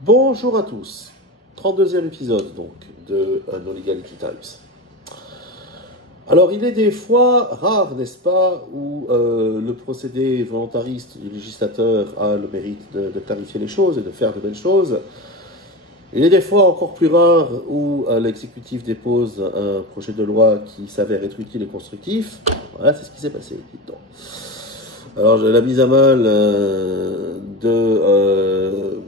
Bonjour à tous, 32e épisode donc de No Legality Times. Alors il est des fois rare, n'est-ce pas, où le procédé volontariste du législateur a le mérite de clarifier les choses et de faire de belles choses. Il est des fois encore plus rare où l'exécutif dépose un projet de loi qui s'avère être utile et constructif. Voilà, c'est ce qui s'est passé, dites-donc. Alors la mise à mal de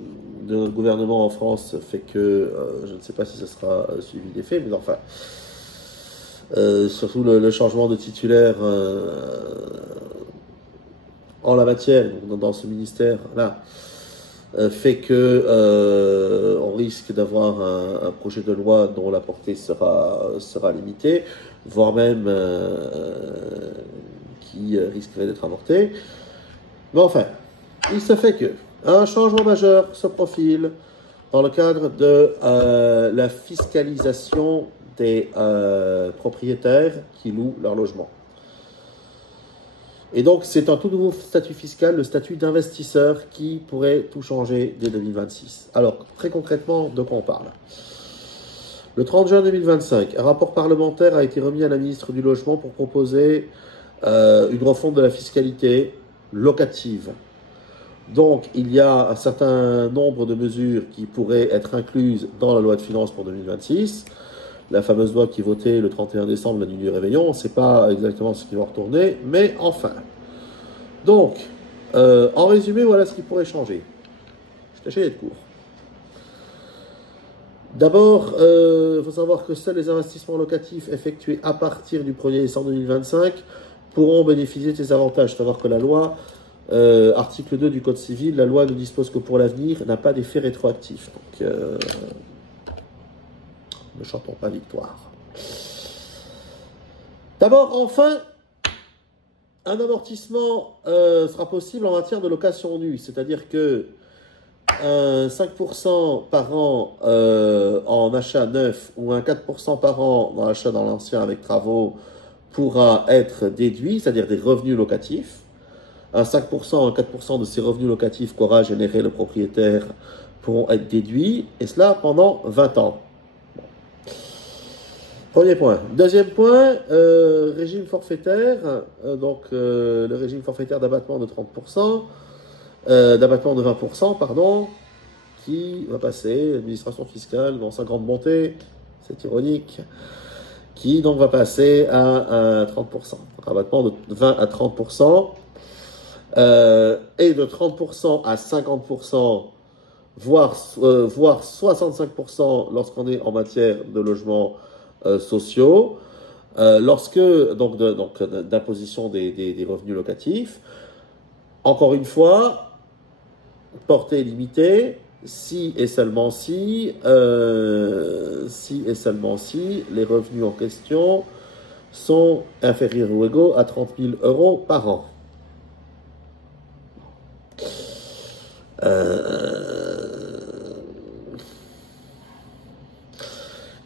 notre gouvernement en France fait que je ne sais pas si ce sera suivi des faits, mais enfin, surtout le changement de titulaire en la matière, dans ce ministère-là, fait que on risque d'avoir un projet de loi dont la portée sera limitée, voire même qui risquerait d'être avorté. Mais enfin, il se fait que un changement majeur se profile dans le cadre de la fiscalisation des propriétaires qui louent leur logement. Et donc, c'est un tout nouveau statut fiscal, le statut d'investisseur, qui pourrait tout changer dès 2026. Alors, très concrètement, de quoi on parle ? Le 30 juin 2025, un rapport parlementaire a été remis à la ministre du Logement pour proposer une refonte de la fiscalité locative. Donc, il y a un certain nombre de mesures qui pourraient être incluses dans la loi de finances pour 2026. La fameuse loi qui est votée le 31 décembre, la nuit du réveillon, on ne sait pas exactement ce qui va retourner, mais enfin. Donc, en résumé, voilà ce qui pourrait changer. Je tâchais d'être court. D'abord, il faut savoir que seuls les investissements locatifs effectués à partir du 1er décembre 2025 pourront bénéficier de ces avantages. Savoir que la loi, article 2 du Code civil, la loi ne dispose que pour l'avenir, n'a pas d'effet rétroactif. Donc, ne chantons pas victoire. D'abord, enfin, un amortissement sera possible en matière de location nue, c'est-à-dire que 5% par an en achat neuf ou un 4% par an dans l'achat dans l'ancien avec travaux pourra être déduit, c'est-à-dire des revenus locatifs. Un 5%, un 4% de ces revenus locatifs qu'aura généré le propriétaire pourront être déduits, et cela pendant 20 ans. Premier point. Deuxième point, régime forfaitaire, le régime forfaitaire d'abattement de 30%, d'abattement de 20%, pardon, qui va passer, l'administration fiscale, dans sa grande bonté, c'est ironique, qui donc va passer à 30%. Donc, abattement de 20 à 30%, et de 30% à 50%, voire 65% lorsqu'on est en matière de logement sociaux, lorsque d'imposition des revenus locatifs, encore une fois, portée limitée, si et seulement si les revenus en question sont inférieurs ou égaux à 30 000 euros par an.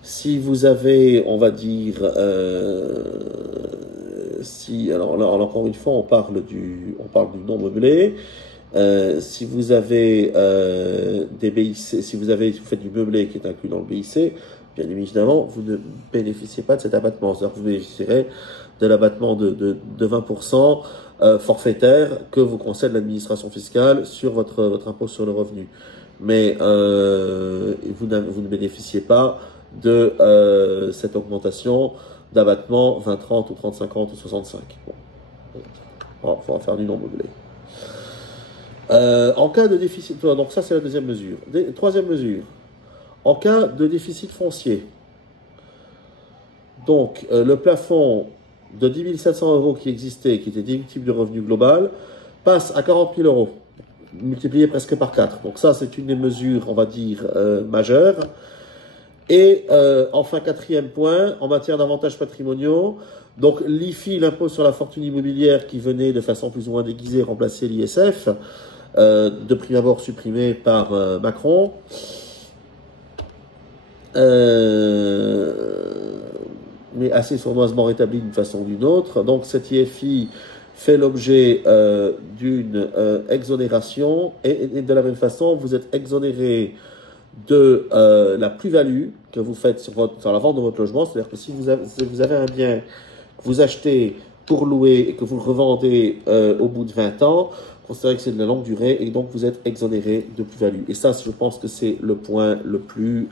Si vous avez, on va dire, alors là, encore une fois, on parle du non meublé. Si vous avez des BIC, si vous faites du meublé qui est inclus dans le BIC, bien évidemment, vous ne bénéficiez pas de cet abattement. C'est-à-dire que vous bénéficierez de l'abattement de 20% forfaitaire que vous concède l'administration fiscale sur votre impôt sur le revenu. Mais vous ne bénéficiez pas de cette augmentation d'abattement 20, 30 ou 30, 50 ou 65. Bon, il faudra faire du non meublé. En cas de déficit, donc ça c'est la deuxième mesure. Troisième mesure, en cas de déficit foncier, donc le plafond de 10 700 euros qui existait, qui était déductible du revenu global, passe à 40 000 euros, multiplié presque par 4. Donc ça c'est une des mesures, on va dire, majeures. Et enfin, quatrième point, en matière d'avantages patrimoniaux, donc l'IFI, l'impôt sur la fortune immobilière qui venait de façon plus ou moins déguisée remplacer l'ISF, de prime abord supprimé par Macron, mais assez sournoisement rétabli d'une façon ou d'une autre. Donc cet IFI fait l'objet d'une exonération et de la même façon, vous êtes exonéré de la plus-value que vous faites sur la vente de votre logement. C'est-à-dire que si vous avez un bien que vous achetez pour louer et que vous le revendez au bout de 20 ans, considérez que c'est de la longue durée et donc vous êtes exonéré de plus-value. Et ça, je pense que c'est le point le plus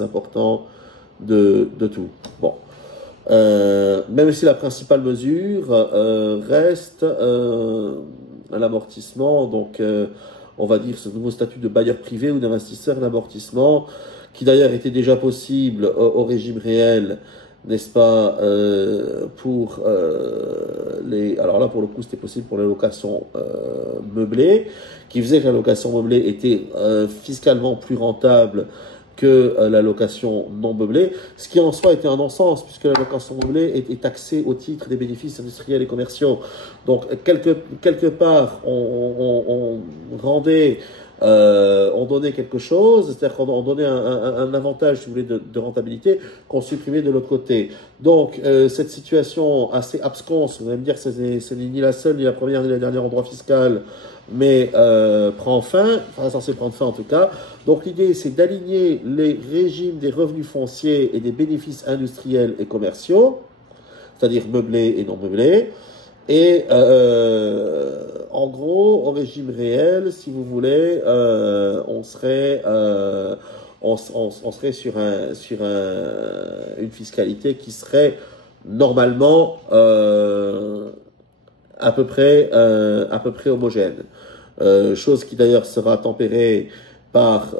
important de tout. Bon. Même si la principale mesure reste l'amortissement, donc on va dire ce nouveau statut de bailleur privé ou d'investisseur d'amortissement, qui d'ailleurs était déjà possible au régime réel, n'est-ce pas, pour les... Alors là, pour le coup, c'était possible pour les locations meublées, qui faisait que la location meublée était fiscalement plus rentable que la location non meublée, ce qui en soi était un non-sens, puisque la location meublée est taxée au titre des bénéfices industriels et commerciaux. Donc, quelque part, on rendait... on donnait quelque chose, c'est-à-dire qu'on donnait un avantage, si vous voulez, de rentabilité, qu'on supprimait de l'autre côté. Donc, cette situation assez absconse, vous allez me dire que c'est ni la seule, ni la première, ni la dernière en droit fiscal, mais prend fin, enfin censé prendre fin en tout cas. Donc l'idée c'est d'aligner les régimes des revenus fonciers et des bénéfices industriels et commerciaux, c'est-à-dire meublés et non meublés, et en gros au régime réel, si vous voulez, on serait sur une fiscalité qui serait normalement à peu près homogène. Chose qui d'ailleurs sera tempérée par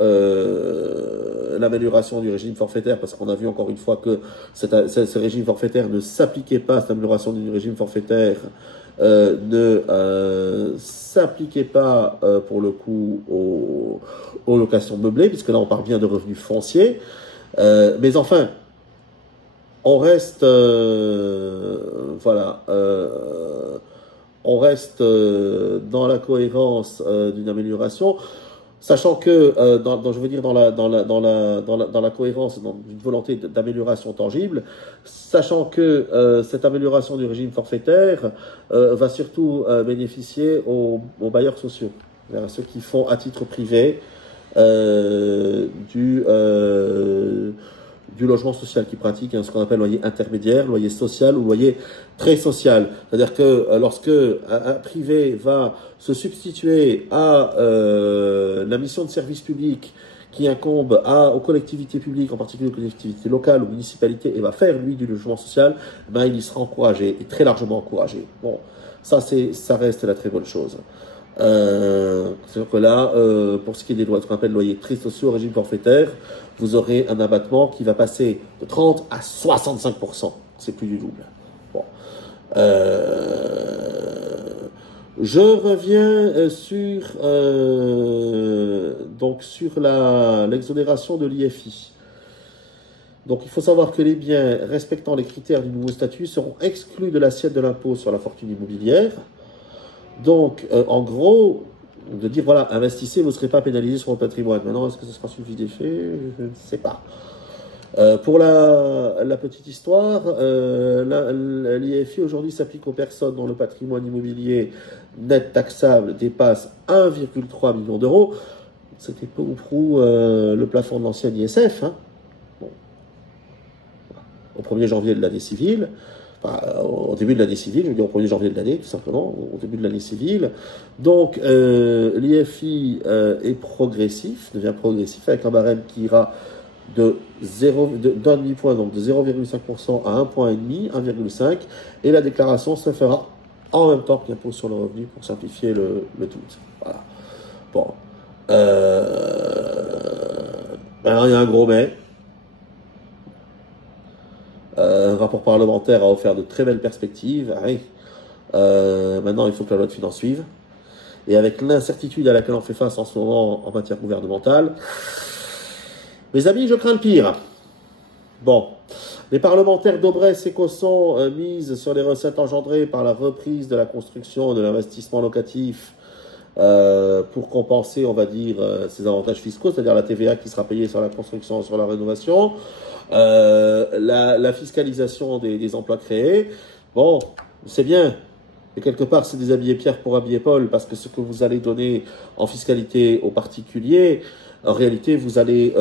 l'amélioration du régime forfaitaire, parce qu'on a vu encore une fois que ce régime forfaitaire ne s'appliquait pas, cette amélioration du régime forfaitaire ne s'appliquait pas pour le coup aux locations meublées, puisque là on parle bien de revenus fonciers. Mais enfin, on reste on reste dans la cohérence d'une amélioration, sachant que je veux dire dans la cohérence d'une volonté d'amélioration tangible, sachant que cette amélioration du régime forfaitaire va surtout bénéficier aux bailleurs sociaux, à ceux qui font à titre privé du logement social, qui pratique ce qu'on appelle loyer intermédiaire, loyer social ou loyer très social. C'est-à-dire que lorsque un privé va se substituer à la mission de service public qui incombe aux collectivités publiques, en particulier aux collectivités locales ou municipalités, et va faire, lui, du logement social, ben, il y sera encouragé, et très largement encouragé. Bon, ça reste la très bonne chose. C'est-à-dire que là, pour ce qui est des lois, ce qu'on appelle loyers très sociaux au régime forfaitaire, vous aurez un abattement qui va passer de 30 à 65%. C'est plus du double. Bon. Je reviens sur l'exonération de l'IFI. Donc, il faut savoir que les biens respectant les critères du nouveau statut seront exclus de l'assiette de l'impôt sur la fortune immobilière. Donc, en gros, de dire, voilà, investissez, vous ne serez pas pénalisé sur votre patrimoine. Maintenant, est-ce que ce sera suivi des faits? Je ne sais pas. Pour la petite histoire, l'IFI aujourd'hui s'applique aux personnes dont le patrimoine immobilier net taxable dépasse 1,3 million d'euros. C'était peu ou prou le plafond de l'ancien ISF. Hein. Bon. Au 1er janvier de l'année civile. Au début de l'année civile, je veux dire au 1er janvier de l'année, tout simplement, au début de l'année civile. Donc, l'IFI est progressif, devient progressif, avec un barème qui ira d'un demi-point, donc de 0,5% à 1,5%, 1,5%, et la déclaration se fera en même temps que l'impôt sur le revenu pour simplifier le tout. Voilà. Bon. Alors, il y a un gros mais. Un rapport parlementaire a offert de très belles perspectives. Maintenant, il faut que la loi de finances suive. Et avec l'incertitude à laquelle on fait face en ce moment en matière gouvernementale, mes amis, je crains le pire. Bon, les parlementaires d'Aubresse et Cosson misent sur les recettes engendrées par la reprise de la construction et de l'investissement locatif pour compenser, on va dire, ces avantages fiscaux, c'est-à-dire la TVA qui sera payée sur la construction et sur la rénovation, la fiscalisation des emplois créés. Bon, c'est bien. Et quelque part, c'est déshabiller Pierre pour habiller Paul, parce que ce que vous allez donner en fiscalité aux particuliers, en réalité, vous allez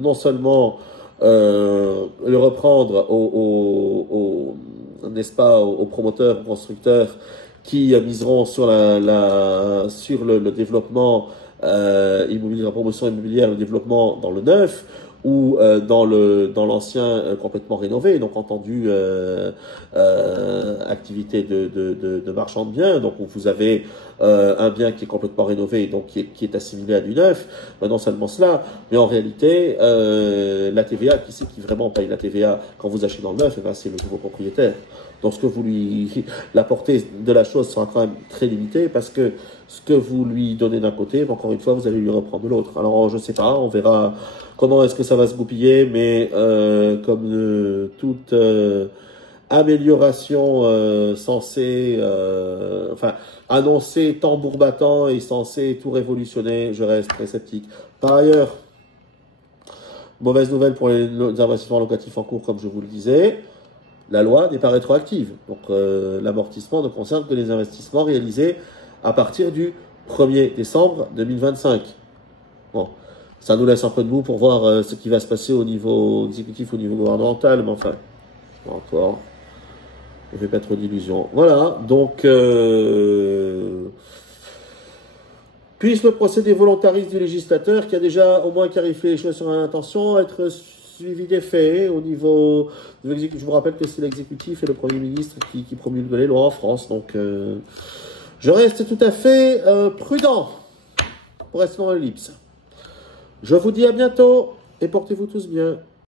non seulement le reprendre n'est-ce pas, aux promoteurs, aux constructeurs qui miseront sur sur le développement immobilier, la promotion immobilière, le développement dans le neuf ou dans l'ancien complètement rénové, donc entendu activité de marchand de biens, donc où vous avez un bien qui est complètement rénové, donc qui est assimilé à du neuf, non seulement cela, mais en réalité la TVA, qui c'est qui vraiment paye la TVA quand vous achetez dans le neuf, c'est le nouveau propriétaire. Donc ce que vous la portée de la chose sera quand même très limitée, parce que ce que vous lui donnez d'un côté, encore une fois, vous allez lui reprendre de l'autre. Alors je sais pas, on verra comment est-ce que ça va se goupiller, mais comme toute amélioration censée, annoncée tambour battant et censée tout révolutionner, je reste très sceptique. Par ailleurs, mauvaise nouvelle pour les investissements locatifs en cours, comme je vous le disais, la loi n'est pas rétroactive. Donc l'amortissement ne concerne que les investissements réalisés à partir du 1er décembre 2025. Bon, ça nous laisse un peu de bout pour voir ce qui va se passer au niveau exécutif, au niveau gouvernemental, mais enfin, encore, je ne vais pas trop d'illusions. Voilà, donc, puisse le procédé volontariste du législateur, qui a déjà au moins clarifié les choses sur l'intention, être suivi des faits au niveau de l'exécutif. Je vous rappelle que c'est l'exécutif et le Premier ministre qui promulguent les lois en France, donc je reste tout à fait prudent pour rester dans l'ellipse. Je vous dis à bientôt et portez-vous tous bien.